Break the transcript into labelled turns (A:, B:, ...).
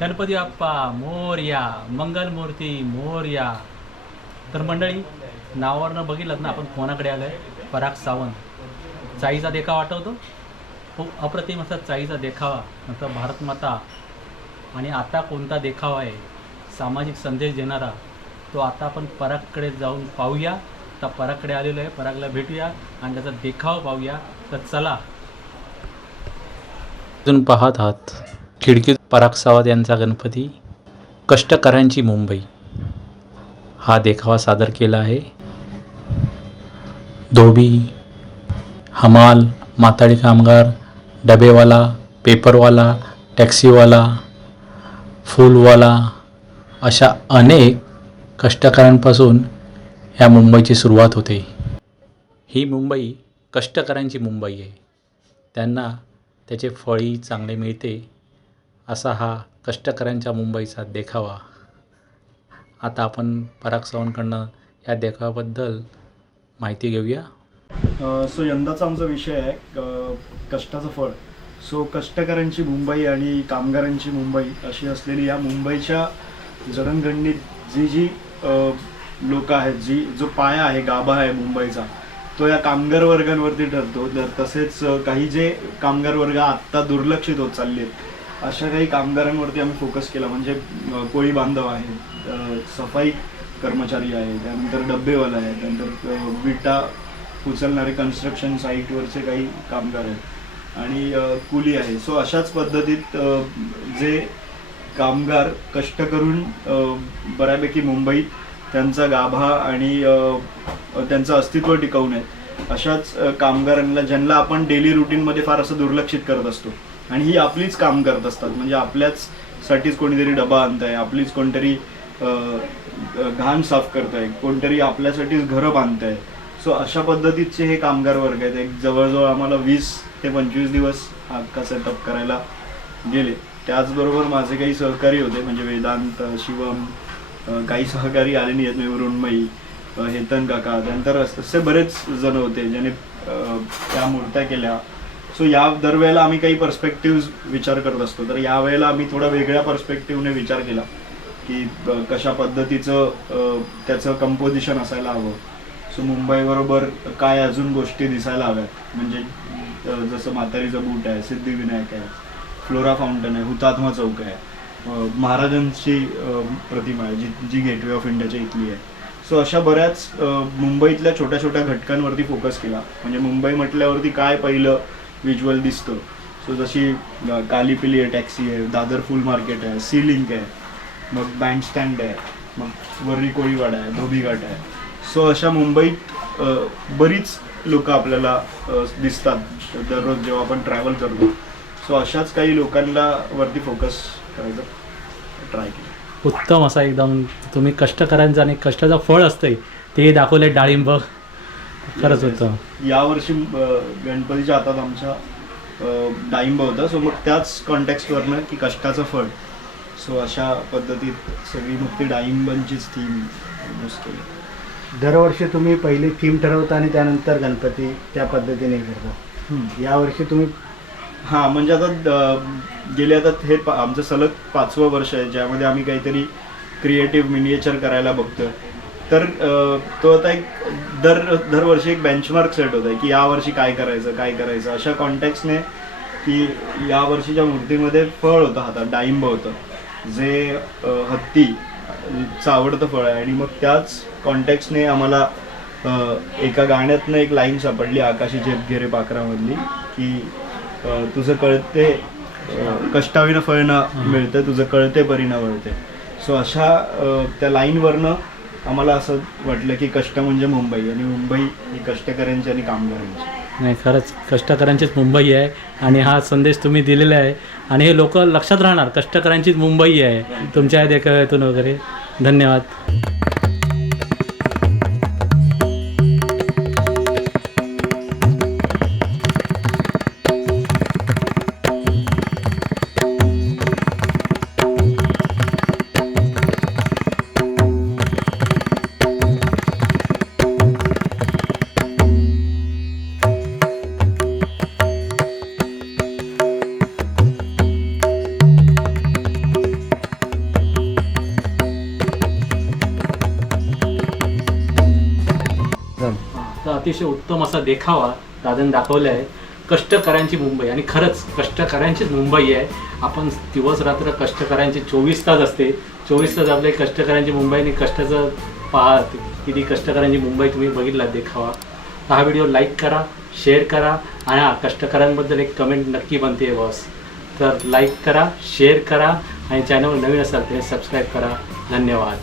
A: गणपती बाप्पा मोरया मंगलमूर्ती मोरया. तर मंडळी नावावरनं बघितलं ना आपण कोणाकडे आलो आहे पराग सावंत. चाईचा देखावा आठवतो? खूप अप्रतिम असा चाईचा देखावा नंतर भारतमाता आणि आता कोणता देखावा आहे? सामाजिक संदेश देणारा. तो आता आपण परागकडे जाऊन पाहूया. आता परागकडे आलेलो आहे परागला भेटूया. आणि त्याचा देखावा पाहूया. तर चला. अजून पाहत आहात. खिडकीत पराग सावंत यांचा गणपती कष्टकऱ्यांची मुंबई. हा देखावा सादर केला आहे. धोबी हमाल माताळी कामगार डबेवाला पेपरवाला टॅक्सीवाला फूलवाला अशा अनेक कष्टकऱ्यांपासून ह्या मुंबईची सुरुवात होते. ही मुंबई कष्टकऱ्यांची मुंबई आहे. त्यांना त्याचे फळी चांगले मिळते. असा हा कष्टकऱ्यांच्या मुंबईचा देखावा. आता आपण पराग सावंतकडनं या देखाव्याबद्दल माहिती घेऊया.
B: सो यंदाचा आमचा विषय आहे कष्टाचं फळ. सो कष्टकऱ्यांची मुंबई आणि कामगारांची मुंबई अशी असलेली या मुंबईच्या जडणघडणीत जी जी लोक आहेत जी जो पाया आहे गाभा आहे मुंबईचा तो या कामगार वर्गांवरती ठरतो. तर तसेच काही जे कामगार वर्ग आत्ता दुर्लक्षित होत चालले आहेत अशा काही कामगारांवरती आम्ही फोकस केला. म्हणजे कोळी बांधव आहे सफाई कर्मचारी आहे त्यानंतर डब्बेवाला आहे त्यानंतर विटा उचलणारे कन्स्ट्रक्शन साईटवरचे काही कामगार आहेत. आणि कुली आहे. सो अशाच पद्धतीत जे कामगार कष्ट करून बऱ्यापैकी मुंबईत त्यांचा गाभा आणि त्यांचं अस्तित्व टिकवून आहेत. अशाच कामगारांना ज्यांना आपण डेली रुटीनमध्ये फार असं दुर्लक्षित करत असतो. आणि ही आपलीच काम करत असतात. म्हणजे आपल्याच साठीच कोणीतरी डबा आणत आहे आपलीच कोणतरी घाण साफ करत आहे कोणतरी आपल्यासाठीच घरं बांधत आहे सो अशा पद्धतीचे हे कामगार वर्ग आहेत. एक जवळजवळ आम्हाला वीस ते पंचवीस दिवस हक्का सेटअप करायला गेले. त्याचबरोबर माझे काही सहकारी होते म्हणजे वेदांत शिवम काही सहकारी आले नाही आहेत म्हणजे मृण्मयी हेतन काका त्यानंतर अस- असे बरेच जण होते ज्याने त्या मूर्त्या केल्या. सो या दरवेळेला आम्ही काही पर्स्पेक्टिव्ह विचार करत असतो. तर यावेळेला आम्ही थोडा वेगळ्या पर्स्पेक्टिव्हने विचार केला की कशा पद्धतीचं त्याचं कंपोजिशन असायला हवं. सो मुंबईबरोबर काय अजून गोष्टी दिसायला हव्यात? म्हणजे जसं म्हातारीचं बूट आहे सिद्धिविनायक आहे फ्लोरा फाउंटन आहे हुतात्मा चौक आहे महाराजांची प्रतिमा आहे जी जी गेटवे ऑफ इंडियाच्या इथली आहे. सो अशा बऱ्याच मुंबईतल्या छोट्या छोट्या घटकांवरती फोकस केला. म्हणजे मुंबई म्हटल्यावरती काय पहिलं विज्युअल दिसतं. सो जशी अ, कालीपिली आहे टॅक्सी आहे दादर फुल मार्केट आहे सी लिंक आहे मग बँड स्टँड आहे मग वर्री कोळीवाडा आहे धोबीघाट आहे. सो अशा मुंबईत बरीच लोक आपल्याला दिसतात दररोज जेव्हा आपण ट्रॅव्हल करतो. सो अशाच काही लोकांना वरती फोकस करायचं ट्राय केलं.
A: उत्तम असा एकदम तुम्ही कष्टकऱ्यांचं आणि कष्टाचं फळ असतंय ते दाखवले डाळिंब. खरंच होतं.
B: यावर्षी गणपतीच्या हातात आमच्या डाळिंब होतं. सो मग त्याच कॉन्टेक्स्टवरनं की कष्टाचं फळ. सो अशा पद्धतीत सगळी मग ती डाळिंबांचीच थीम यूज केली.
C: दरवर्षी तुम्ही पहिली थीम ठरवता आणि त्यानंतर गणपती त्या पद्धतीने करता. यावर्षी तुम्ही
B: हां म्हणजे आता गेले आता हे आमचं सलग पाचवं वर्ष आहे ज्यामध्ये आम्ही काहीतरी क्रिएटिव्ह मिनिएचर करायला बघतोय. तर तो आता एक दर दरवर्षी एक बेंचमार्क सेट होत आहे की यावर्षी काय करायचं काय करायचं. अशा कॉन्टॅक्टने की या वर्षीच्या मूर्तीमध्ये फळ होतं हातात डाळिंब होतं. जे हत्ती चं आवडतं फळ आहे. आणि मग त्याच कॉन्टॅक्टने आम्हाला एका गाण्यातनं एक लाईन सापडली आकाशी झेप घेरे पाखरामधली की तुझं कळते कष्टाविनं फळ ना मिळतं तुझं कळते परिणा वळते सो अशा त्या लाईनवरनं आम्हाला असं वाटलं की कष्ट म्हणजे मुंबई आणि मुंबई ही कष्टकऱ्यांची आणि कामगारांची.
A: नाही खरंच कष्टकऱ्यांचीच मुंबई आहे आणि हा संदेश तुम्ही दिलेला आहे आणि हे लोक लक्षात राहणार कष्टकऱ्यांचीच मुंबई आहे. तुमच्या या देखाव्यातून वगैरे. धन्यवाद. अतिशय उत्तम असा देखावा दादाने दाखवला आहे कष्टकऱ्यांची मुंबई आणि खरंच कष्टकऱ्यांचीच मुंबई आहे. आपण दिवस रात्र कष्टकऱ्यांचे चोवीस तास असते. चोवीस तास आपले कष्टकऱ्यांची मुंबई आणि कष्टाचं पाहत किती कष्टकऱ्यांची मुंबई तुम्ही बघितला देखावा. हा व्हिडिओ लाईक करा शेअर करा आणि हा कष्टकऱ्यांबद्दल एक कमेंट नक्की बनते बॉस. तर लाईक करा शेअर करा आणि चॅनल नवीन असाल तर सबस्क्राईब करा. धन्यवाद.